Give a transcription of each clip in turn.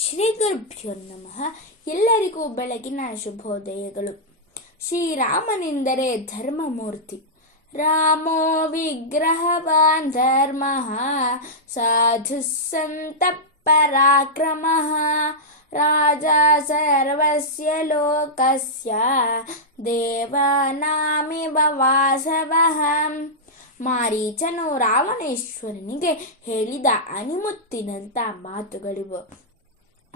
ಶ್ರೀ ಗುರುಭ್ಯೋ ನಮಃ. ಎಲ್ಲರಿಗೂ ಬೆಳಗಿನ ಶುಭೋದಯಗಳು. ಶ್ರೀರಾಮನೆಂದರೆ ಧರ್ಮಮೂರ್ತಿ. ರಾಮೋ ವಿಗ್ರಹವಾನ್ ಧರ್ಮ ಸಾಧು ಸಂತ ಪರಾಕ್ರಮ ರಾಜ ಸರ್ವಸ್ಯ ಲೋಕಸ್ಯ ದೇವಾನಾಮಿವ ವಾಸವಃ. ಮಾರೀಚನು ರಾವಣೇಶ್ವರನಿಗೆ ಹೇಳಿದ ಅಣಿಮುತ್ತಿನಂಥ ಮಾತುಗಳಿವು.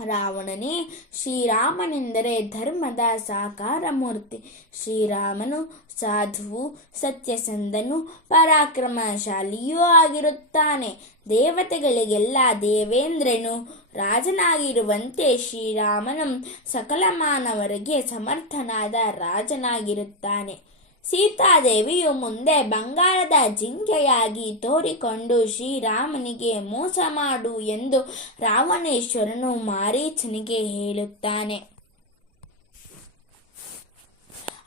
ರಾವಣನೇ, ಶ್ರೀರಾಮನೆಂದರೆ ಧರ್ಮದ ಸಾಕಾರ ಮೂರ್ತಿ. ಶ್ರೀರಾಮನು ಸಾಧುವು, ಸತ್ಯಸಂಧನು, ಪರಾಕ್ರಮಶಾಲಿಯೂ ಆಗಿರುತ್ತಾನೆ. ದೇವತೆಗಳಿಗೆಲ್ಲ ದೇವೇಂದ್ರನು ರಾಜನಾಗಿರುವಂತೆ ಶ್ರೀರಾಮನು ಸಕಲ ಮಾನವರಿಗೆ ಸಮರ್ಥನಾದ ರಾಜನಾಗಿರುತ್ತಾನೆ. ಸೀತಾದೇವಿಯು ಮುಂದೆ ಬಂಗಾರದ ಜಿಂಕೆಯಾಗಿ ತೋರಿಕೊಂಡು ಶ್ರೀರಾಮನಿಗೆ ಮೋಸ ಮಾಡು ಎಂದು ರಾವಣೇಶ್ವರನು ಮಾರೀಚನಿಗೆ ಹೇಳುತ್ತಾನೆ.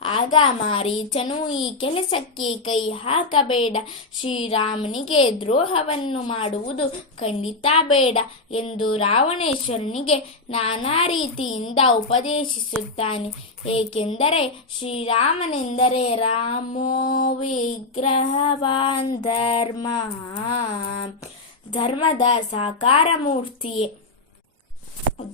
ಆಗ ಮಾರೀಚನು, ಈ ಕೆಲಸಕ್ಕೆ ಕೈ ಹಾಕಬೇಡ, ಶ್ರೀರಾಮನಿಗೆ ದ್ರೋಹವನ್ನು ಮಾಡುವುದು ಖಂಡಿತ ಬೇಡ ಎಂದು ರಾವಣೇಶ್ವರನಿಗೆ ನಾನಾ ರೀತಿಯಿಂದ ಉಪದೇಶಿಸುತ್ತಾನೆ. ಏಕೆಂದರೆ ಶ್ರೀರಾಮನೆಂದರೆ ರಾಮೋ ವಿಗ್ರಹವಾನ್ ಧರ್ಮದ ಸಾಕಾರ ಮೂರ್ತಿಯೇ.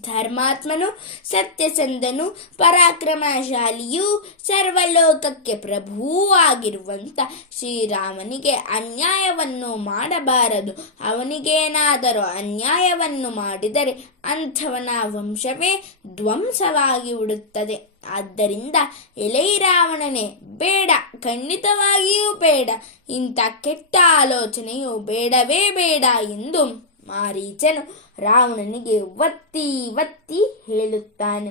ಧರ್ಮಾತ್ಮನು, ಸತ್ಯಸಂಧನು, ಪರಾಕ್ರಮಶಾಲಿಯೂ ಸರ್ವಲೋಕಕ್ಕೆ ಪ್ರಭುವೂ ಆಗಿರುವಂಥ ಶ್ರೀರಾಮನಿಗೆ ಅನ್ಯಾಯವನ್ನು ಮಾಡಬಾರದು. ಅವನಿಗೇನಾದರೂ ಅನ್ಯಾಯವನ್ನು ಮಾಡಿದರೆ ಅಂಥವನ ವಂಶವೇ ಧ್ವಂಸವಾಗಿ ಬಿಡುತ್ತದೆ. ಆದ್ದರಿಂದ ಎಲೈ ರಾವಣನೇ, ಬೇಡ, ಖಂಡಿತವಾಗಿಯೂ ಬೇಡ, ಇಂಥ ಕೆಟ್ಟ ಆಲೋಚನೆಯು ಬೇಡವೇ ಬೇಡ ಎಂದು ಮಾರೀಚನು ರಾವಣನಿಗೆ ಒತ್ತಿ ಒತ್ತಿ ಹೇಳುತ್ತಾನೆ.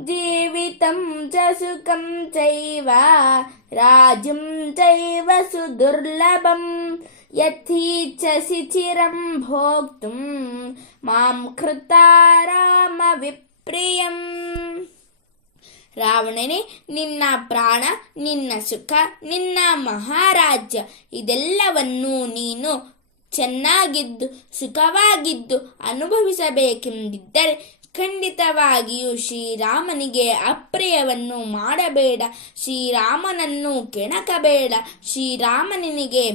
ಜೀವಿತಂ ಚ ಸುಖಂ ಚೈವ ರಾಜ್ಯಂ ಚೈವ ಸುದುರ್ಲಭಂ ಯಥೀಚ್ಛಸಿ ಚಿರಂ ಭೋಕ್ತುಂ ಮಾಂ ಕೃತಾ ರಾಮ ವಿಪ್ರಿಯಂ. ರಾವಣನೇ, ನಿನ್ನ ಪ್ರಾಣ, ನಿನ್ನ ಸುಖ, ನಿನ್ನ ಮಹಾರಾಜ್ಯ ಇದೆಲ್ಲವನ್ನೂ ನೀನು ಚೆನ್ನಾಗಿದ್ದು ಸುಖವಾಗಿದ್ದು ಅನುಭವಿಸಬೇಕೆಂದಿದ್ದರೆ ಖಂಡಿತವಾಗಿಯೂ ಶ್ರೀರಾಮನಿಗೆ ಅಪ್ರಿಯವನ್ನು ಮಾಡಬೇಡ, ಶ್ರೀರಾಮನನ್ನು ಕೆಣಕಬೇಡ. ಶ್ರೀರಾಮನಿಗೆ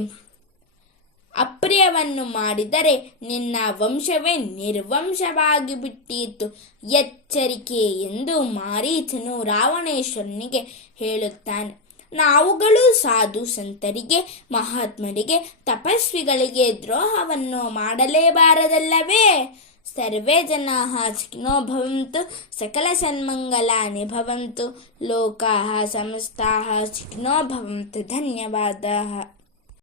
ಅಪ್ರಿಯವನ್ನು ಮಾಡಿದರೆ ನಿನ್ನ ವಂಶವೇ ನಿರ್ವಂಶವಾಗಿ ಬಿಟ್ಟೀತು. ಎಚ್ಚರಿಕೆ ಎಂದು ಮಾರೀಚನು ರಾವಣೇಶ್ವರನಿಗೆ ಹೇಳುತ್ತಾನೆ. ನಾವುಗಳು ಸಾಧು ಸಂತರಿಗೆ, ಮಹಾತ್ಮರಿಗೆ, ತಪಸ್ವಿಗಳಿಗೆ ದ್ರೋಹವನ್ನು ಮಾಡಲೇಬಾರದಲ್ಲವೇ? ಸರ್ವೇ ಜನಾಃ ಸುಖಿನೋ ಭವಂತು, ಸಕಲ ಸನ್ಮಂಗಲಾನಿ ಭವಂತು, ಲೋಕಾಃ ಸಮಸ್ತಾಃ ಸುಖಿನೋ ಭವಂತು. ಧನ್ಯವಾದಾಃ.